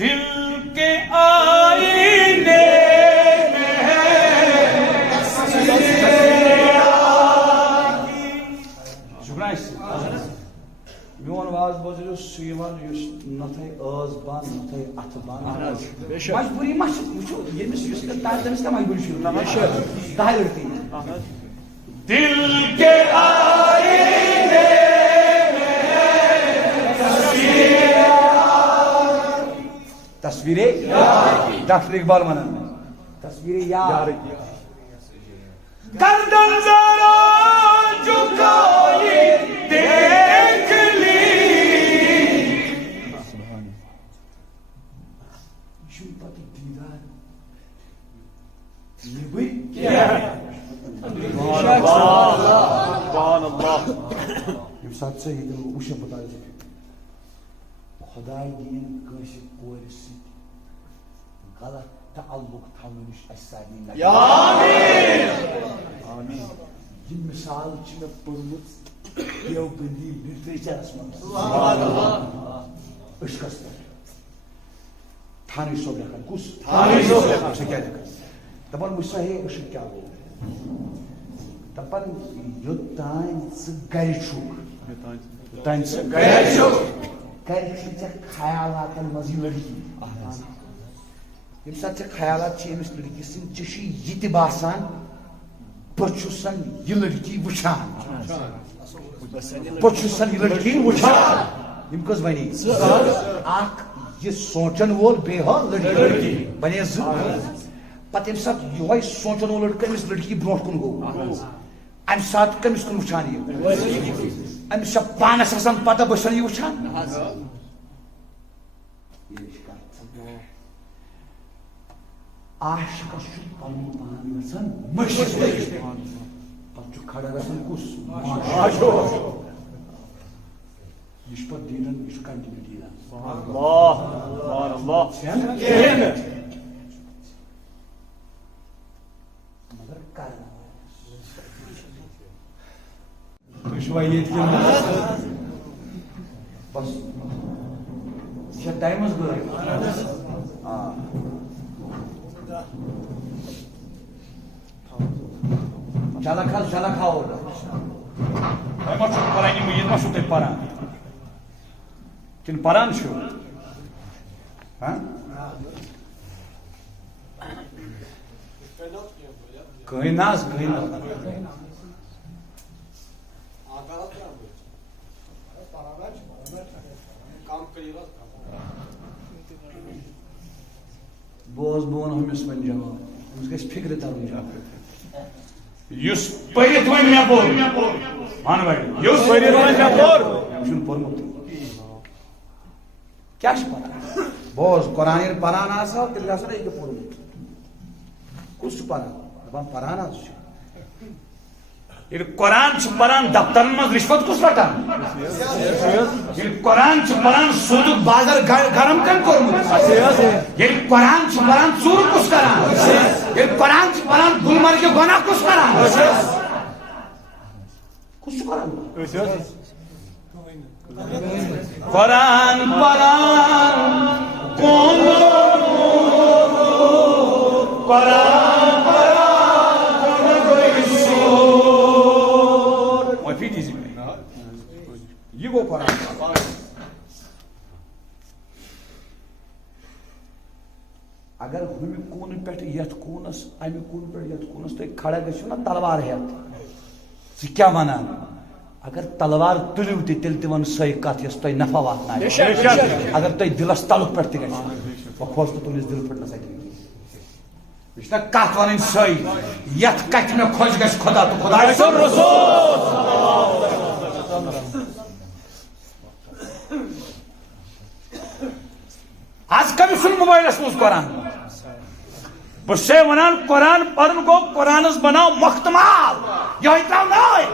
دل کے آئینے میں شکریہ میون واز بوزو سیوان یس نتھے آز بان نتھے اتھ بان مجبوری ما وچھو یمس یس تمس تہ مجبوری چھ دہہ لڑکی دل کے آئینے تصویریں ڈاکٹر اقبال منن تصویریں یار گردن ذرا جھکائی دیکھ لی شوپتی دیدار یہ بھی کیا سبحان اللہ یم سات سے یہ وشے بتا دے خدای دین کٲنٛسہِ کورِ سۭتۍ غلط تعلق تھاونہٕ نِش اَسہِ سارنٕے نجات آمیٖن یہِ مِثال چھِ مےٚ پٔرمٕژ دیوبندی لِٹریچرس منٛز عشقس پٮ۪ٹھ تھانی صٲب لیکھان کُس تھانی صٲب لیکھان سُہ کیٛاہ لیکھان دپان وٕچھ سا ہے عشق کیٛاہ گوٚو دپان یوٚتانۍ ژٕ گرِ چھُکھ یوٚتانۍ ژٕ گرِ چھُکھ گھر خیالاتن مز یہ لڑکی یم سات خیالات امس لڑکی سن یہ باسان بچان یہ لڑکی وچان بچان یہ لڑکی وچان یم کس بنی اخ یہ سوچن وول بیہ لڑکی بنے ز پتہ یم سات یہ سوچن وول لڑکہ امس لڑکی برونٹ کن گو ام سات کمس کن وچان یہ امس پانس آسان پتہ بچن یہ وچان عاشقس پن پان گژھان مشک پتہ کھڑا گژھان کس یہ پتہ دیدن یہ کنٹینیو دیدن مگر کرنا بس ٹائم چلا کھاؤ پرانی مجید ما تھی پران کن پران کہیں ناز کہیں بوز بون ہمس ون جواب ہمس گژھِ فکر ترُن جواب یُس پٔرِتھ وۄنۍ مےٚ پوٚر وَن وۄنۍ یُس پٔرِتھ وۄنۍ مےٚ پوٚر أمۍ چھُنہٕ پوٚرمُت کیٛاہ چھُ پَران بوز قرآن ییٚلہِ پَران آسہٕ تیٚلہِ گژھان أکہِ پوٚرمُت کُس چھُ پَران دَپان پَران حظ چھُ ییٚلہِ قرآن چھُ پَران دفترن منٛز رِشوت کُس رَٹان ییٚلہِ قرآن چھُ پَران سوٗدُک بازر گرم کٔمۍ کوٚرمُت ییٚلہِ قرآن چھُ پَران ژوٗر کُس کران ییٚلہِ قرآن چھُ پَران گُلمرگہِ گۄناہ کُس کران کُس چھُ کران قرآن پَران کون قرآن یہ گو قرآن اگر ہم کون پہ یت کونس امہ کون پہ یت کونس تھی کھڑا گھو نا تلوار ہیت ثہ کیا ونان اگر تلوار تلیو تیل ون سی کت یس تہ نفع واتن اگر تھی دلس تلک پہ تھی کھوج تو تمس دل پھٹنس اتھ یہ کت ون سی یت کت میں خوش گھ خدا تو خدا آج کبھی سن موبائلس مز قرآن بس ونان قرآن پرن گو قرآنس بناو مختمال یہ تراو نائے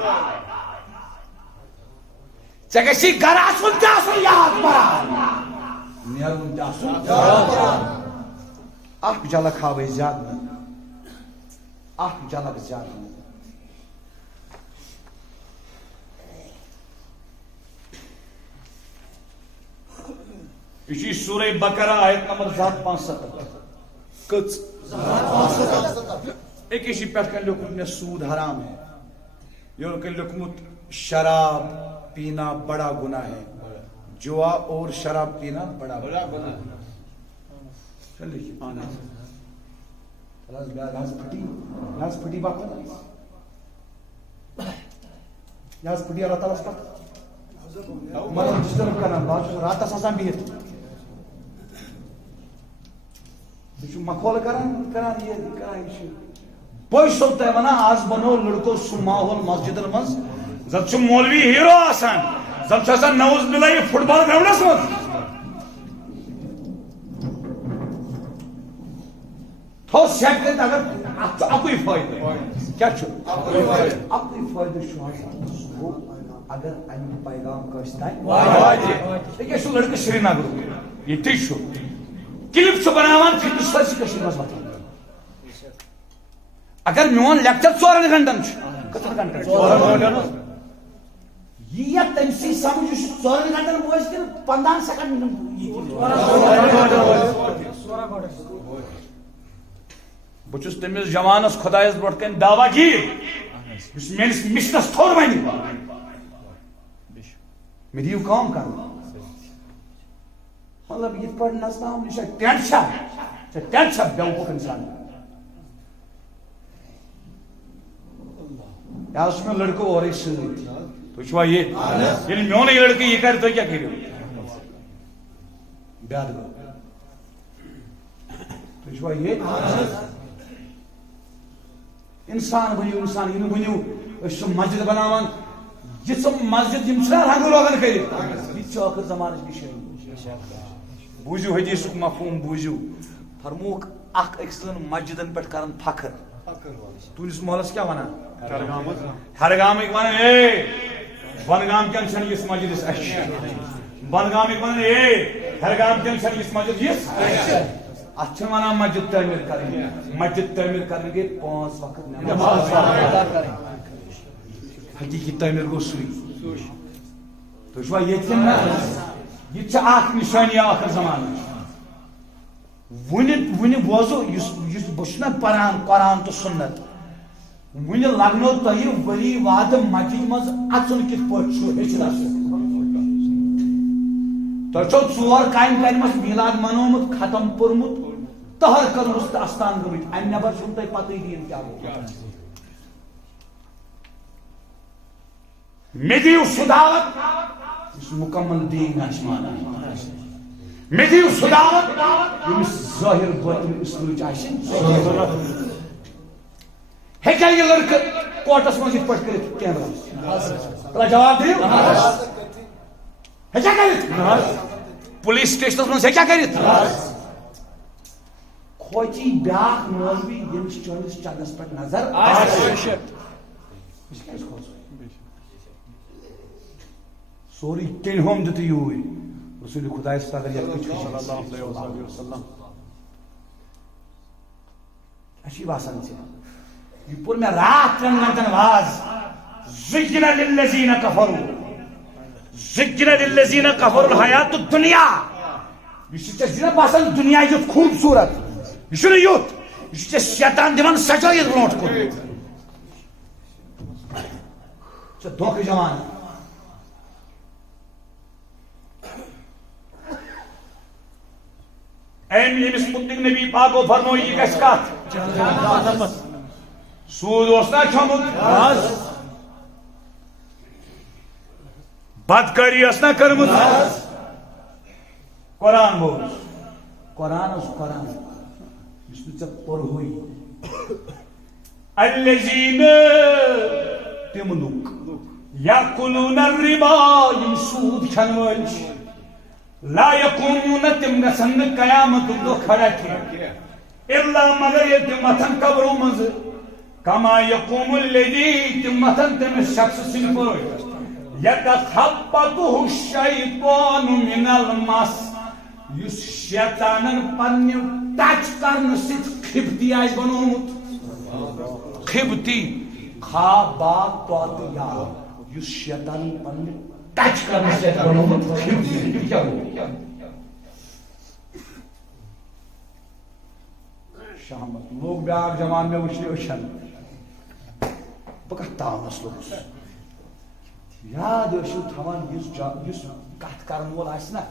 ژے گژھی گر آسُن تہِ آسُن یاد قرآن نیرُن تہِ آسُن اکھ جھلک ہاوے زیادٕ نہٕ اکھ جھلک زیادٕ نہٕ یہ سورہ بقرہ آیت نمبر 775 کچ ایک اسی پہ لکھمت میں سود حرام ہے، یہ لکھمت شراب پینا بڑا گناہ ہے، جوا اور شراب پینا بڑا گناہ ہے. چلیے آنا لحاظ پھٹی بات لحاظ پھٹی اللہ تعالیٰ مطلب کرنا بات رات آسان بہت یہ مخول کران یہ پوش سو تہ ونان آز بنو لڑکو سہ ماحول مسجدن مز زن مولوی ہیرو آسان زن آسان نوز باللہ یہ فٹ بال گراؤنڈس مز تھو سیٹ کرت اگر اکوئی فائدہ کیا اکوئی فائدہ اگر امہ پیغام کس تین یہ لڑکہ سری نگر یہ تی کلپ بناوان فٹنس سرسی مز وتان اگر میون لیکچر 4 گھنٹن کتن گھنٹن یہ تم سی سمجھ 4 گھنٹن بوز کہ 15 سیکنڈ بہت تمس جوانس خدایس برٹ کن دعوی گیر میس مشنس تھوڑ ون مے دیو کام کر مطلب یہ پہ نسام نش ٹینٹ بیوقوف انسان میں لڑکہ اور سوا یہ میون لڑکہ یہ کر تو کیا کرو بیاد گو یہ انسان بنو انسان یہ بنو مسجد بناوان یہ مسجد رنگ روغن کر یہ آخر زمانہ بوزو حدیث مفہوم بوزو فرموک اخ اکسن مسجدن پہ کرن فخر تہندس محلس کیا ونان ہرگامک ونان اے بنگام کن چھن اس مسجد بنگامک ونان اے ہرگام کن چھن اس مسجد اس اتھ چھن ونان مسجد تعمیر کرنے گے 5 وقت نماز حقیقی تعمیر گو سوئی تو چھوا یہ اخ نشانی آخر زمانہ ون بوزو بہنا پران قرآن تو سنت ون لگنو تہ وری واد مسجد مز اچن کت پہ تہ 4 کامہ کرمت میلاد منومت ختم پورمت تہر کرمس تو استان گمت ام نبر چھ تہ پتہ دین کیا گو مے دیو سداوت مکمل دین آسمان مے دیو سداوت ظاہر باطن اسلوچ آسن ہیکیا یہ لڑکہ کوٹس مز یہ پٹ کرت کیمرہ جواب دیو ہیکیا کرت پولیس سٹیشنس مز ہیکیا کرت کھوچی بیاکھ مولوی یمس چٲنِس چندس پہ نظر سوری تین ہوم دیتے ہوئی رسول خدا صلی اللہ علیہ وسلم اچھی باسان سے یہ پور میں رات رنگن واز زین للذین کفروا الحیات الدنیا یہ زین باسان دنیا یہ خوبصورت یہ یوت یہ شیطان دیوان سجائیت برونٹ کو دھوکہ جوان امس متعلق نبی پاک کو فرمو یہ گھس کت سود نا کھومت بدکاری نا کرمت قرآن بول قرآن اس پڑھوئی الذین تم لوگ یاکلون الربا یم سود کھن ول لا یقومون تم گسن قیامت دو کھڑا کی الا مگر یہ تم متن قبروں مز کما یقوم الذی تم متن تم شخص سن پر یتخبطه الشیطان من المس یس شیطانن پن ٹچ کرن سیت خبتی آئی بنومت خبتی خا با توات یا یس شیطان پن ٹچ کرن سیت بنومت خبتی کیا ہو شامت لوگ بیاکھ جوان میں وچھنہِ أچھن بہٕ کتھ تاونس لوٚگُس یاد ٲسِو تھاوان یُس کتھ کرن وول آسہِ نا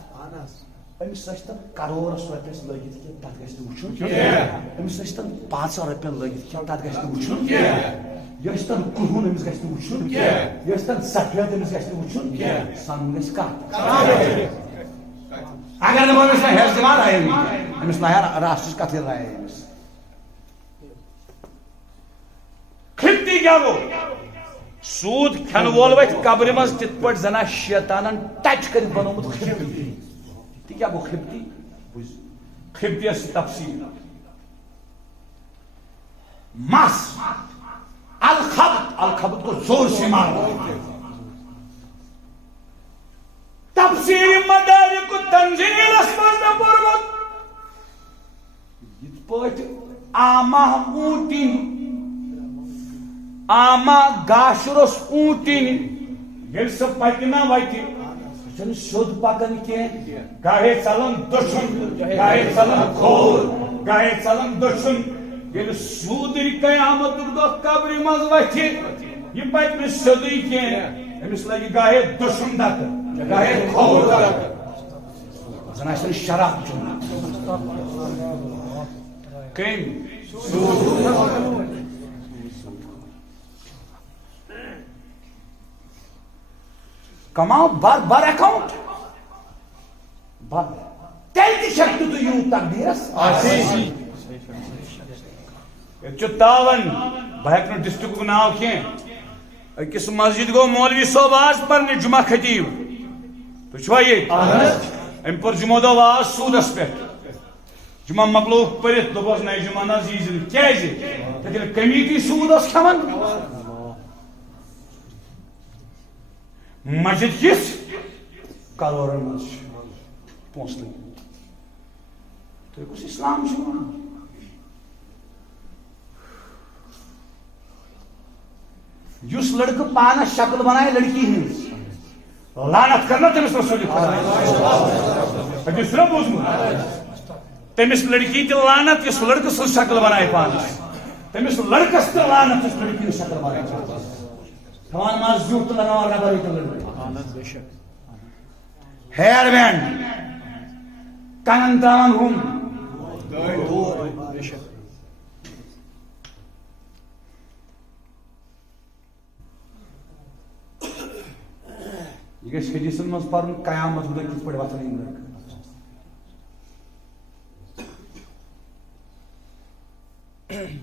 أمِس ٲسۍتن کرورس رۄپیس لٲگِتھ کینٛہہ تتھ گژھِ نہٕ وٕچھُن أمِس ٲسۍتن 500 رۄپین لٲگِتھ کینٛہہ تتھ گژھِ نہٕ وٕچھُن یہِ ٲسۍتن کُہُن أمِس گژھِ نہٕ وٕچھُن یہِ ٲسۍتن سفید أمِس گژھِ نہٕ وٕچھُن سن گژھِ کتھ اگر نہٕ بہٕ أمِس ہٮ۪س دِوان رایے أمِس نایا راشٹرٕچ کتھٕے رایے أمِس کھپتی کیا گو سود کھن وول وتھ قبرِ منٛز تِتھ پٲٹھۍ زنا شیطانن ٹچ کٔرِتھ بنومُت کھپتی تہِ کیا گو کھپتی کھپتیس تفصیل مس الخبط کو زور سے مارو تفسیر مدارک تنزیل اسمان میں پورمت یِتھ پٲٹھۍ آما اوٗٹِنۍ آما گاشرس اوٗٹِنۍ ییٚلہِ سۄ پکہِ نا وتہِ سۄ چھنہٕ سیوٚد پکان کینٛہہ گاہے ژلان دٔچھُن گاہے ژلان کھووُر گاہے ژلان دٔچھُن ییٚلہِ سوٗدٕرۍ قیامتُک دۄہ قبرِ منٛز وتھِ یہِ پکہِ نہٕ سیوٚدُے کینٛہہ أمِس لگہِ گاہے دٔچھُن دکہٕ گاہے کھووُر دکہٕ زن آسن شراب چون کٔمۍ کماو بر اکاؤنٹ تیٚلہِ تہِ چھکھ نہٕ ژٕ یوٗت تقدیٖرس ییٚتہِ چھُ تاون بہٕ ہٮ۪کہٕ نہٕ ڈسٹرکُک ناو کینٛہہ أکِس مسجد گوٚو مولوی صٲب آز پرنہِ جمعہ خطیٖب تُہۍ چھُوا ییٚتہِ أمۍ پوٚر جمعہ دۄہ واز سوٗدس پٮ۪ٹھ جمعہ مۄکلووُکھ پٔرِتھ دوٚپُس نَے جمعہ نہ حظ ییٖزِ نہٕ کیٛازِ تَتہِ کمیٖٹی سوٗد ٲس کھٮ۪وان مسجد کِس کرورن منٛز چھِ پونٛسہٕ لٔگۍمٕتۍ تُہۍ کُس اسلام چھُو وَنان یُس لڑکہٕ پانس شکل بنایہِ لڑکی ہٕنٛز لعنت کرنا تٔمِس رسول چھُ نا بوٗزمُت تٔمِس لڑکی تہِ لعنت یُس لڑکہٕ سٕنٛز شکل بنایہِ پانس تٔمِس لڑکس تہِ لعنت یُس لڑکی ہٕنٛز شکل بنایہِ تھاوان ماز زیُٹھ تہٕ لگاوان ربر تہٕ لڑکہٕ ہیر بینڈ کنن تراوان ہُم یہ گژھِ حدیثن منٛز پرُن قیامت دۄہ کِتھ پٲٹھۍ وۄتھان یِم لڑکہٕ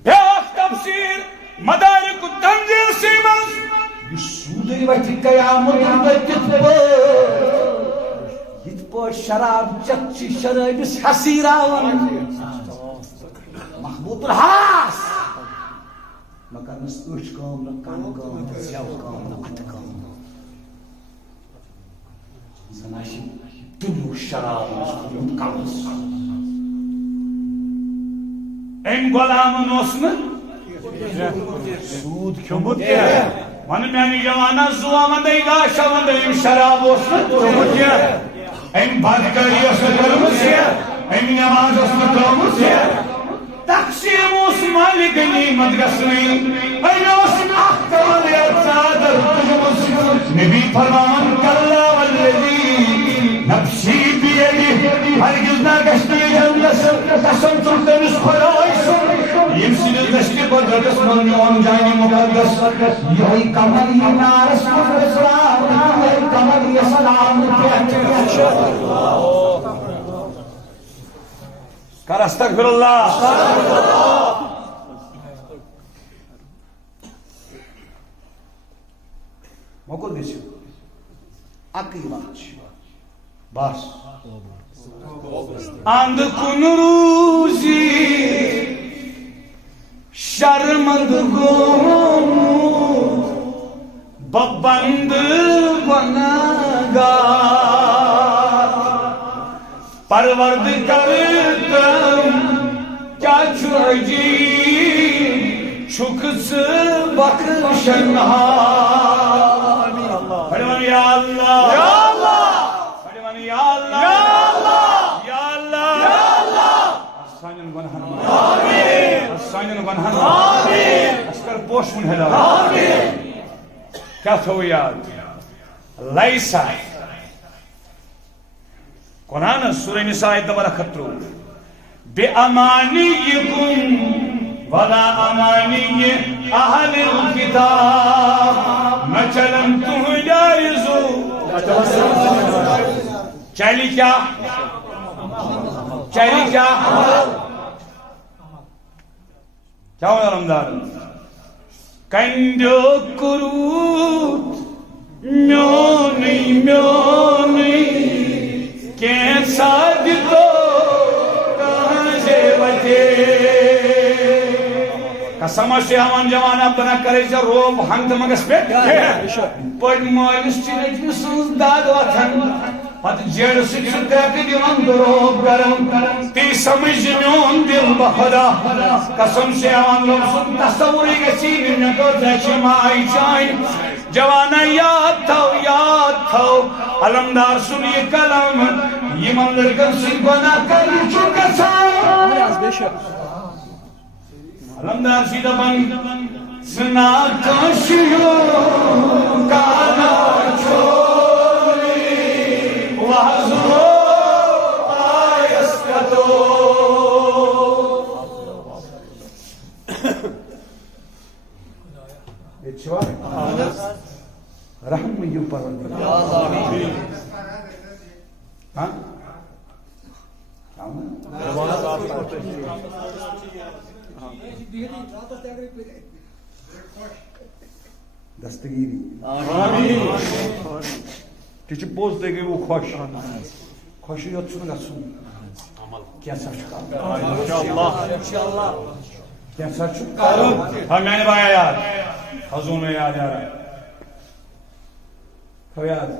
بیاکھ تفسیر مدارک تنزیل سی منٛز یُس سوٗدٕے وتھِ قیامت دۄہ کِتھ پٲٹھۍ یِتھ پٲٹھۍ شراب چتھ چھِ شرٲبِس حسیٖراوان محبوب الحاس نہ کرنس أچھ کٲم نہ کن کٲم نہ زٮ۪و کٲم نہ اَتھٕ کٲم زن آسہِ دُنیُک شراب کھوٚمُت کلس أمۍ غلامن اوس نہٕ سوٗد کھیوٚمُت کینٛہہ ون میانہِ جوانا زُوا ونٛدے گاشا ونٛدے أمۍ شراب اوس نہٕ چوٚمُت کینٛہہ أمۍ بدکٲری ٲس نہٕ کٔرمٕژ کینٛہہ أمۍ نٮ۪ماز ٲس نہٕ ترٲومٕژ کینٛہہ تقسیٖم اوس مالہِ غنیٖمت گژھنٕے أمۍ اوس اکھ کمل ژادر تُجمٕژ نبی فرمان کلّا والذی نفسی بیدہِ ہرگز نہ گژھِ نہٕ قسم چھُم تٔمِس خۄداے سُنٛد ییٚمہِ سٕنٛدِس دٔستی قۄدرتس منٛز میون جانہِ مُقدس یِہوٚے کمل یہِ نارس منٛز ترٛاونہٕ یِہوٚے کمل یہِ سلاونہٕ پٮ۪ٹھ کر استغفر اللہ موٚکُر گٔژھِو اَکٕے وَتھ چھِ بس اند کن روزی شرمند گومُت ببند گنہگار پروردگار کیا چھُ عجیب چھُکھ ژٕ بخشن ہار پڑھوان یا اللہ یا اللہ پڑھوان یا اللہ یا اللہ یا اللہ سانٮ۪ن گۄنہن آمین سانن گناہن آمین اس کر پوشن ہدایت آمین کیا تھو یاد لیسا قرآن سورہ نساء آیت نمبر 71 بے امانیکم ولا امانی اہل الکتاب مچلن تہ جائزو چلی کیا ہونا رمضان کندو کروت میونی کیسا دیتو کہاں سے بچے قسم سے ہمان جوانا بنا کرے سے روب ہنگ مگس پہ پر مالس چنج مسوز داد وطن پت جیڑ سکر کرک دیوان دروب کرم تی سمجھ میون دل بخدا قسم سے ہمان لوگ سن تصوری گسی نکو دیکھ مائی چائن جوانا یاد تھو علمدار سنی کلام یہ مندر کن سن گنا کری چکا سا علمدار سیدہ بن سنا کشیو کانا چھوڑی وحضو آیس کتو رحم یو پروردگار ہاں دستگیری تیچ پوز دے گئی وہ خوش خوشی یوت سن گسن کیا سچ کیا سچ ہاں میں نے بایا یاد حضور میں یاد آ رہا ہے یاد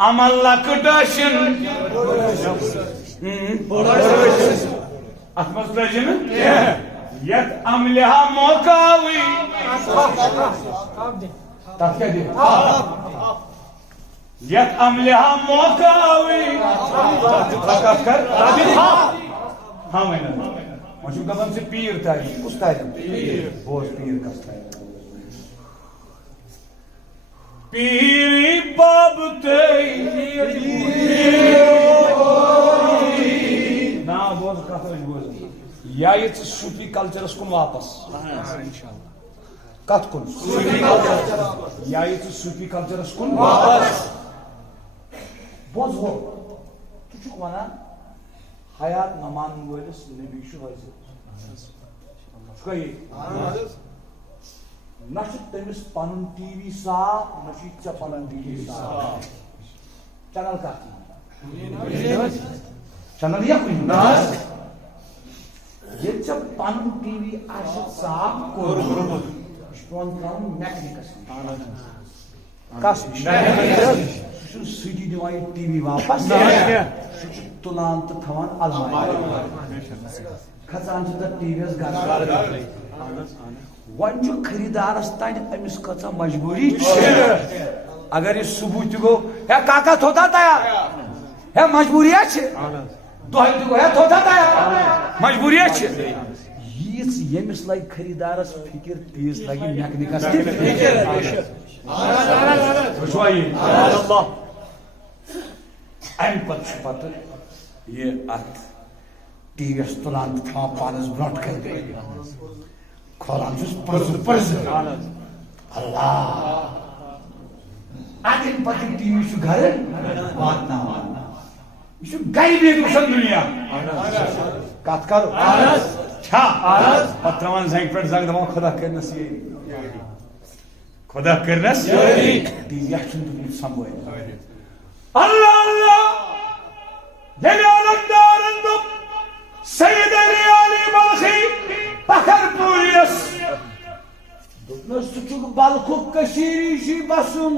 عمل لکٹاشن اتمز درجن یت عملها موقعوی تاک کیا دی یت عملها موقعوی تاک کر ہاں میں نے مجھو قدم سے پیر تاریخ اس تاریخ بہت پیر کس تاریخ پیری باب تی نا بوز کتھ بوز یا یہ صوفی کلچرس کن واپس کت کن یا یہ صوفی کلچرس کن واپس بوز ہو تو چھو وانا حیات نمان ولس نبی شو حضرت شکایی نشد تمس پنن ٹی وی صاف نشید چا پنن ٹی وی صاف چینل کا چینل یا کوئی یہ چا پنن ٹی وی آشد صاف کور شپون کام میکنیکس کس شو سیدی دیوائی ٹی وی واپس تلان تو تھوان المائی کھچان چھ ٹی وی اس گھر ون جو خریدارس تان امس کچھ مجبوری اگر یہ صبح تہ گو ہے کاکا تھوتا تیا ہے مجبوری دہ تہ گو ہے تھوتا تیا مجبوری یس یمس لگ خریدارس فکر تیز لگی میکنکس ام پتہ یہ ات ٹی وی اس تلان تھا پانس برونٹ کر گئی کھولان چھس پرز اللہ اتن پتن ٹی وی چھ گھر واتنا یہ گھر بھی وچھن دنیا کت کرو چھا پتہ تراوان زنگ پہ زنگ دپان خدا کرنس یہ خدا کرنس ٹی وی چھن دنیا سنبھال اللہ اللہ ییٚلہِ علمدارن دوٚپ سید علی علی بلخی پکھر پوریس دوٚپنس ژٕ چھُکھ بلخُک کشیٖرِ چھی بسُن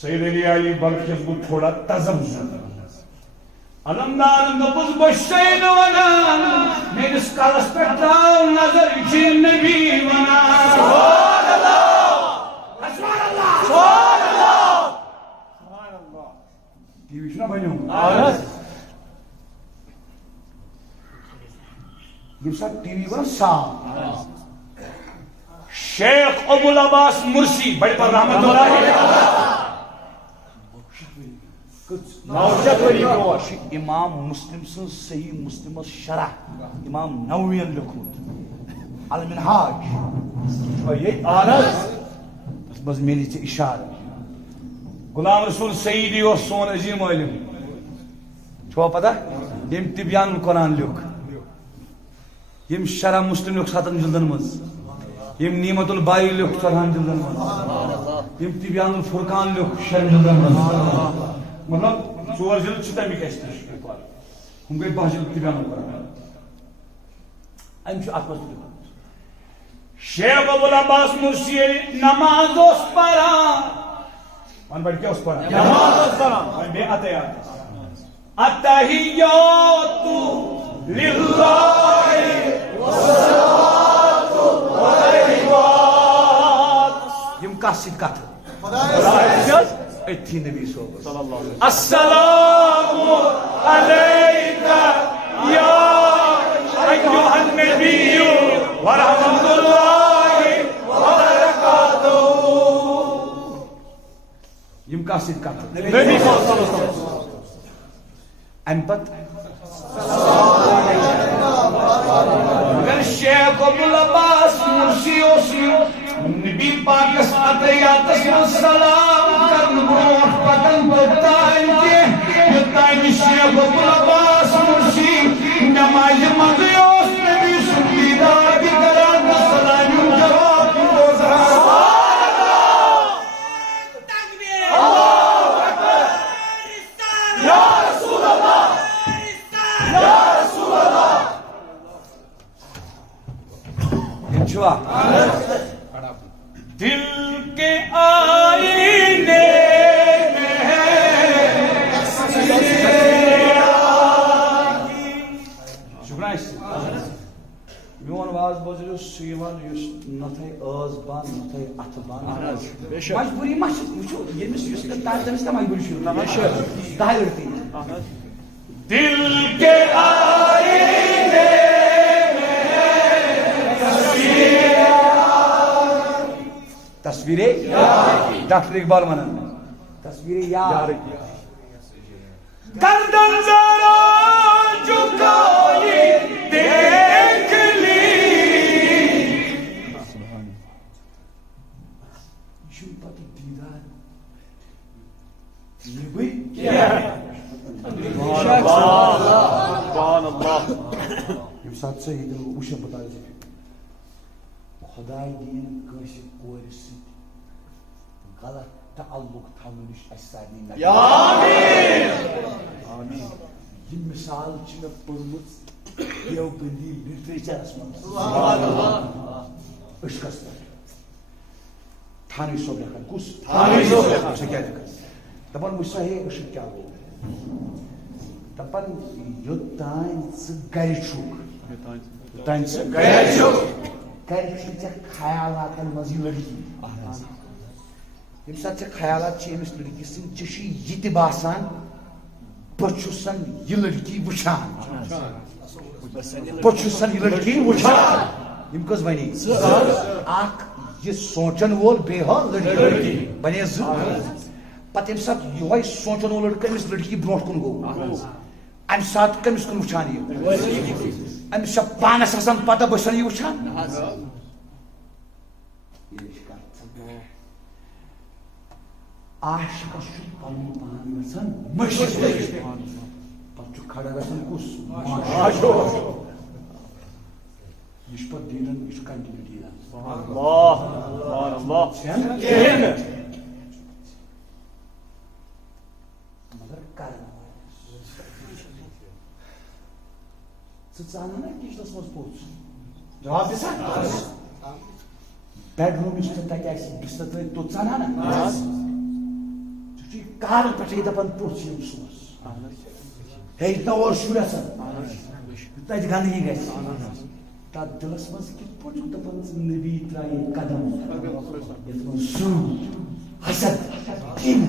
سید علی علی بلخیس گوٚو تھوڑا تزم علمدارن دوٚپُس بہٕ چھُسے نہٕ ونان میٲنِس کلس پٮ۪ٹھ تراو نظر یہِ چھُ نبی ونان سبحان اللہ سبحان اللہ سبحان اللہ ٹی وی چھُنا بنیومُت یم سات ٹی وی ون صاف شیخ ابو العباس مرسی بڑے پر رحمت اللہ امام مسلم سن صحیح مسلم شرح امام نووین لکھمت المنہاج تس مز ملی ژے اشارہ غلام رسول سعیدی اور سون عظیم علم چھو پتہ یم تبیان القرآن لکھ یم شرح مسلم لکھ 7 جلدن مز یم نعمت الباری لکھ 14 جلدن مز یم تبیان الفرقان لکھ 6 جلدن مز مطلب 4 جلد چھ تمیک اس ہم گئی 5 جلد تبیان القرآن ام چھ اتمس شیخ ابو العباس مرسی نماز اس پڑھا من بڑھ کیا اس پڑھا نماز اس پڑھا من بے اتحیات التحیات للہ والصلاۃ والطیبات یم کاسد کتھ اتھی نبی صلی اللہ علیہ وسلم السلام علیک یا ایھا النبی ورحمۃ اللہ وبرکاتہ یم کاسد کتھ نبی صلی اللہ علیہ وسلم ام پت مگر شیخ ابو العباس مرسی نبی پاکس عطیاتس سلام کرن برونٹ پکن توتان یوتان شیخ ابو العباس مرسی نماز منز نبی سن دیدار کران سلام جواب دل کے آئینے میں شکران میون واز بوزو سیوان یس نتھے آز بان نتھے اتھ بان مجبوری مچ وچو یمس یس تانس تا مجبوری شروع دہائی لڑکی دل کے آئینے تصویریں ڈاکٹر اقبال منن تصویریں یار گردن ذرا جھکائی دیکھ لی یہ پتہ دیدار یہ کوئی کیا سبحان اللہ یم سات سے یہ وش بتا دے خدای دین کٲنٛسہِ کورِ سۭتۍ غلط تعلق تھاونہٕ نِش اَسہِ سارنٕے آمیٖن یہِ مثال چھِ مےٚ پٔرمٕژ دیوبندی لِٹریچرس منٛز عشقس پٮ۪ٹھ تھانی صٲب لیکھان کُس ژٕ کیٛاہ لیکھان دپان وٕچھ سا ہے عشق کیٛاہ گوٚو دپان یوٚتانۍ ژٕ گرِ چھُکھ یوٚتانۍ ژٕ گرِ چھُکھ گھر ژےٚ خیالاتن منٛز یہِ لڑکی ییٚمہِ ساتہٕ ژےٚ خیالات چھِ أمِس لڑکی سٕنٛدۍ ژےٚ چھُے یہِ تہِ باسان بہٕ چھُسن یہِ لڑکی وٕچھان بہٕ چھُسن یہِ لڑکی وٕچھان یِم کٔژ بنے اکھ یہِ سونٛچن وول بیٚیہِ ہا لڑکی بنے زٕ پتہٕ ییٚمہِ ساتہٕ یِہوے سونٛچن وول لڑکہٕ أمِس لڑکی برونٛٹھ کُن گوٚو امہِ ساتہٕ کٔمِس کُن وٕچھان یہِ أمِس چھا پانس آسان پتہ بہٕ چھُسن یہِ وٕچھان عاشقس چھُ پنُن پان گژھان مٔشِد پتہٕ چھُ کھڑا گژھان کُس یہِ چھُ پتہٕ دیٖنن یہِ چھُ کنٹِنیوٗٹی مگر کرن ژٕ ژانان نا کچنس منٛز پوٚژھ جواب دِسا بیڈ روٗم یُس ژےٚ تتہِ آسہِ بستر ترٲیِتھ توٚت ژانان نا ژٕ چھُے کالہٕ پٮ۪ٹھٕے دپان پوٚژھ یِم سوز ہے نوٚو شُر آسان تتہِ گندگی گژھِ تتھ دلس منٛز کِتھ پٲٹھۍ چھُکھ دپان ژٕ نبی ترٛایہِ قدم یتھ منٛز سوٗد حسد کِنۍ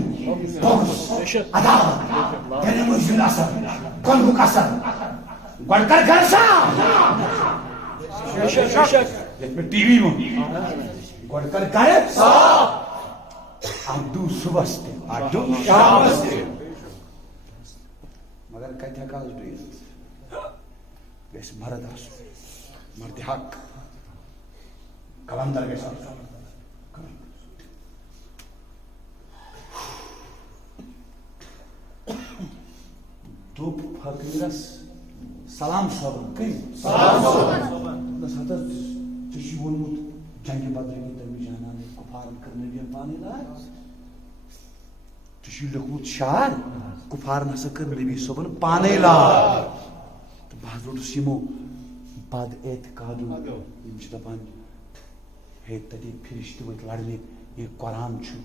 بغض عداوت یعنی مٔنٛزِم اثر کۄنہُک اثر گۄڈٕ کر گھر صاف بے شک یتھ پہ ٹی وی مون گۄڈٕ کر گھر صاف اَدُو صُبحس تہِ اَدُو شامس تہِ مگر کتہِ ہٮ۪کہٕ حظ ڈُیِتھ گژھِ مرد آسُن مرد حق کلندر گژھِ آسُن دوٚپ فقیٖرس سلام صٲبن کٔمۍ سلام صٲبن دوٚپنس ہتا ژےٚ چھُے ووٚنمُت جنگہِ بدرٕ کی درمیان کُفارن کٔر نبیَن پانے لاج ژےٚ چھُے لیوٚکھمُت شعر کُفارن ہسا کٔر نبی صٲبن پانے لاج تہٕ بہٕ حظ روٚٹُس یِمو بد اعتقادو یِم چھِ دپان ہے تتے فرشتہٕ ؤتھۍ لڑنہِ یہِ قرآن چھُ یہِ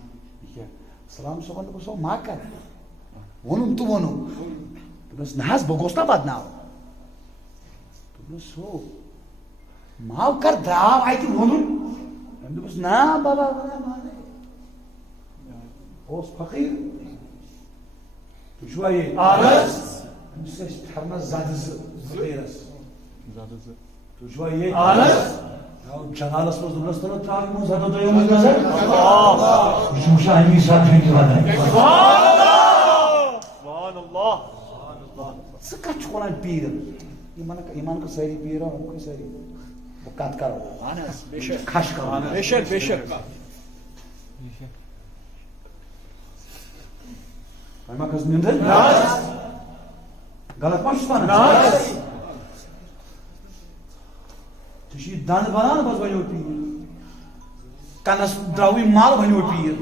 کیٛاہ سلام صٲبن دوٚپُس او ما کر ووٚنُم تہٕ ووٚنُم دوٚپنس نہ حظ بہٕ گوٚژھ نا بدناو دوٚپنس ہو ماو کر درٛاو اتہِ ووٚنُم أمۍ دوٚپُس نا بابا مانے اوس فقیٖر تُہۍ چھُوا ییٚتہِ أمِس ٲسۍ پھرنس زدٕ زٕ فقیٖرس تُہۍ چھُوا ییٚتہِ درٛاو جلالس منٛز دوٚپنس ترٛٲو یِمو زدو دۄیو منٛز نظر یہِ چھُ وٕچھان امی ساتہٕ فِکرِ واتان ژٕ کتھ چھُکھ ونان پیٖرن یِمن کٔر سٲری پیٖر ہم کٔر سٲری بہٕ کتھ کرو کھش کرو بے شک بے شک تۄہہِ ما کھٔژ نِندٕر غلط ما چھُس ونان ژےٚ چھُے دند بنان بس ونیو پیٖر کنس درٛاوٕے مل ونیو پیٖر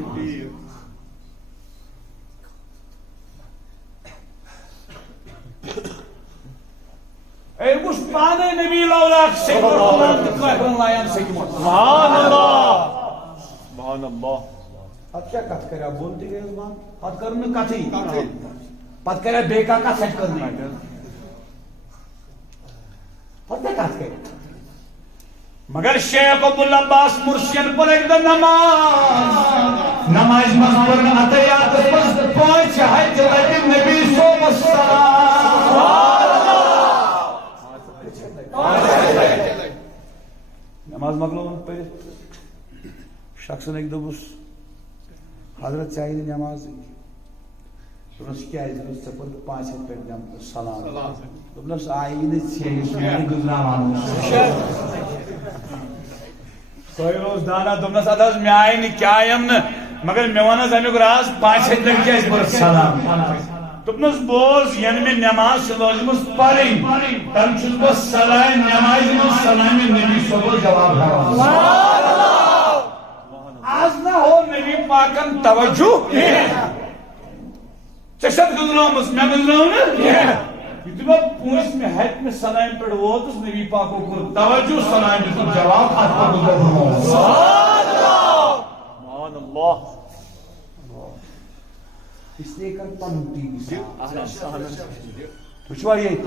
اے وٕچھ پانے نبی لولاک سیکھن لایان سیکھمُت سبحان اللہ سبحان اللہ پتہٕ کیٛاہ کتھ کریا بول تہِ گٔیس بنٛد پتہٕ کٔر نہٕ کتھٕے پتہٕ کریا بیٚیہِ کانٛہہ کتھ سٮ۪ٹ کٔرنٕے پتہٕ کیٛاہ کتھ کرِ مگر شیخ عبدالعباس مرشین پٔر اکہِ دۄہ نمازِ منٛز پٔر نہٕ عطیاتس منٛز پانٛژِ ہتہِ لٹہِ نبی صٲبس نماز مکلوون پٔرِتھ شخصن اکہِ دوٚپُس حضرت ژےٚ آیی نہٕ نمازٕے دوٚپنس کیٛازِ دوٚپنس ژےٚ پٔرٕتھ 5 ہتہِ پٮ۪ٹھ سلام دوٚپنس آیی نہٕ ژےٚ یُس مےٚ گُزراوان اوس سٲحِل اوس دانا دوٚپنس ادٕ حظ مےٚ آیہِ نہٕ کیٛاہ یِم نہٕ مگر مےٚ وَن حظ امیُک راز 5 ہتہِ لٹہِ کیٛازِ پٔرٕتھ سلام دوٚپنس بوز ینہٕ مےٚ نماز چھِ لٲجمٕژ پرٕنۍ تَنہٕ چھُس بہٕ سلامہِ نمازِ منٛز سلامہِ نبی صٲبس جواب ہٮ۪وان آز نہ ہو نبی پاکن توجہ ژےٚ چھَتھ گٔنٛزرٲومٕژ مےٚ گٔنٛزرٲو نہٕ یُتھُے بہٕ پوٗنٛژمہِ ہتہِ سلامہِ پٮ۪ٹھ ووتُس نبی پاکو کوٚر توجہ سلامہِ دیُتُن جواب اتھ پتہٕ سبحان اللہ اس لیے کر پنُن ٹی وی تُہۍ چھُوا ییٚتہِ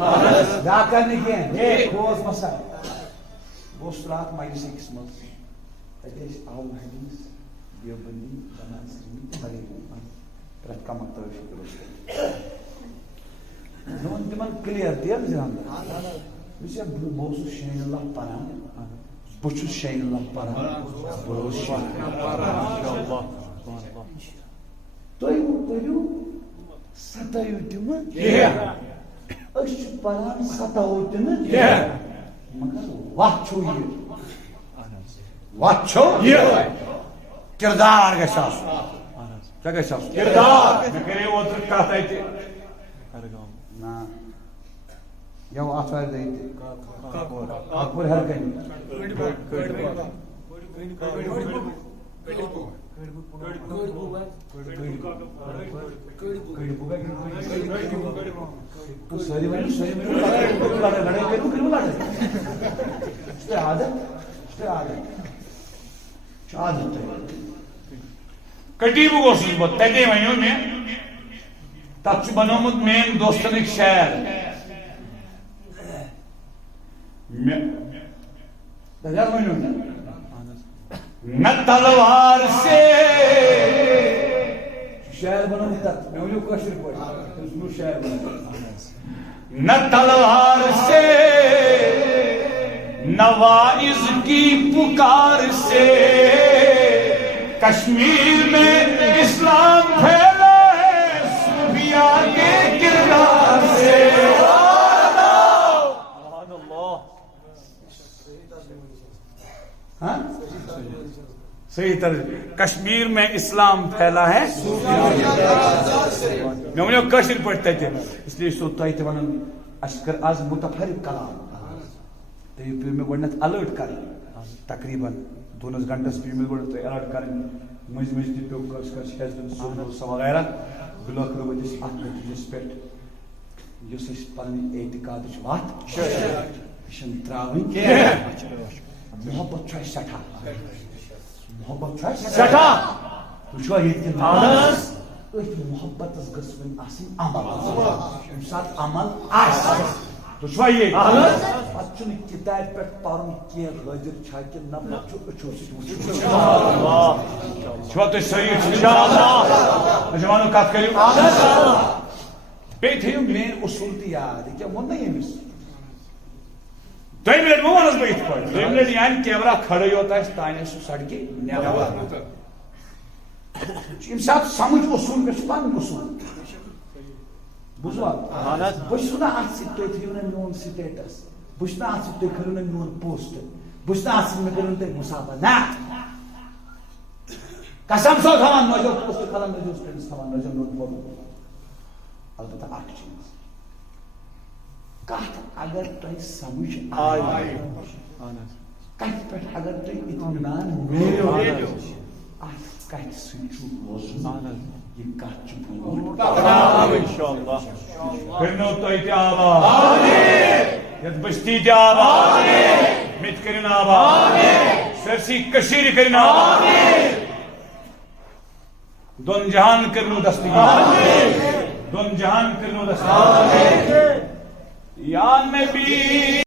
بیٛاکھ کر نہٕ کینٛہہ بوز مسا بہٕ اوسُس راتھ مجلس أکِس منٛز تتہِ ٲسۍ اہل حدیث دیوبندی بناسری بریلی پرٛٮ۪تھ کانٛہہ مکتب مےٚ ووٚن تِمن کلیر دیر جان بہٕ اوسُس شاہین اللہ پران بہٕ چھُس شاہین اللہ پران بہٕ اوسُس تُہۍ پٔرِو ستٲیِو تہِ نہٕ أسۍ چھِ پران ستاوو تہِ نہٕ مگر وتھ چھُو یہِ وتھ چھو کردار گژھِ آسُن کیٛاہ گژھِ آسُن کردار مےٚ کَرے اوترٕ کتھ اَتہِ نہ یو آتھوارِ دۄہ ییٚتہِ کاکپوٗر ہیٚرِ کَنہِ سٲری ؤنِو لڑٲے کٔرِو لڑٲے چھُ تۄہہِ عادت کٹیٖبُک اوسُس بہٕ تتے ؤنِو مےٚ تتھ چھُ بنومُت میٲنۍ دوستن أکۍ شعر مےٚ تتہِ حظ ؤنِو نہ تلوار سے شعر بنومُت تتھ مےٚ ؤنِو کٲشِر پٲٹھۍ شعر بنومُت نہ تلوار سے نوائز کی پکار سے کشمیر میں اسلام پھیلا ہے صوفیاء کے کردار سے. سبحان اللہ. ہاں صحیح طرح کشمیر میں اسلام پھیلا ہے میں ونو کشر پہ تک اس لیے سو تہ تہ ونان اس کر آز متفرق کلام تو یہ پہ میں گۄڈنیتھ الرٹ کر تقریباً 2 گھنٹس پہ میں گۄڈ تہ الرٹ کر مز مز تہ پیو کس کس ہیزن سو وغیرہ بلوک روز ات نتیجس پہ یس اس پنہ اعتقاد وت یہ تراوی محبت سٹھا محبت سٹھا وچھوا یہ محبت گھس ون عمل یم سات عمل وچھوا یہ پتہ کتاب پہ پرن کی حاضر چھا کہ نہ اچھو چھوا تو صحیح نوجوانوں کت کرو بیٚیہِ تھٲیِو مین اصوٗل تہِ یاد یہِ کیٛاہ ووٚن نا ییٚمِس دوٚیمہِ لٹہِ وۄنۍ ونس بہٕ یِتھ پٲٹھۍ دوٚیمہِ لٹہِ یعنی کیمرا کھڑے یوت آسہِ تانۍ آسہِ سُہ سڑکہِ نٮ۪بر ییٚمہِ ساتہٕ سمجھ اصوٗل گژھِ پنُن اصوٗل بوٗزوا بہٕ چھُس نہٕ اتھ سۭتۍ تُہۍ تھٲیِو نہٕ میون سٹیٹس بہٕ چھُس نہٕ اتھ سۭتۍ تُہۍ کٔرِو نہٕ میون پوسٹ بہٕ چھُس نہٕ اتھ سۭتۍ مےٚ کٔرِو نہٕ تُہۍ مُسابہ نہ قسم سو تھاوان نوجو پوسٹ کھالان نوجو سٹیٹس تھاوان نوجو میون فوٹو البتہ اکھ چیٖز کتھ اگر تۄہہِ سمجھ آیہِ کتھ پٮ۪ٹھ اگر تۄہہِ اطمینان میلیو اتھ کتھ سۭتۍ چھُ روزُن یہ کتھ چھُ بوٚڑ انشاءاللہ. کرنو تۄہہِ تہِ آباد یتھ بستی تہِ آباد مےٚ تہِ کٔرِن آباد سٲرسٕے کٔشیٖرِ کٔرِن آباد دۄن جہان کرنو دستگیر دون جہان کرنو دستگیر یان میں بھی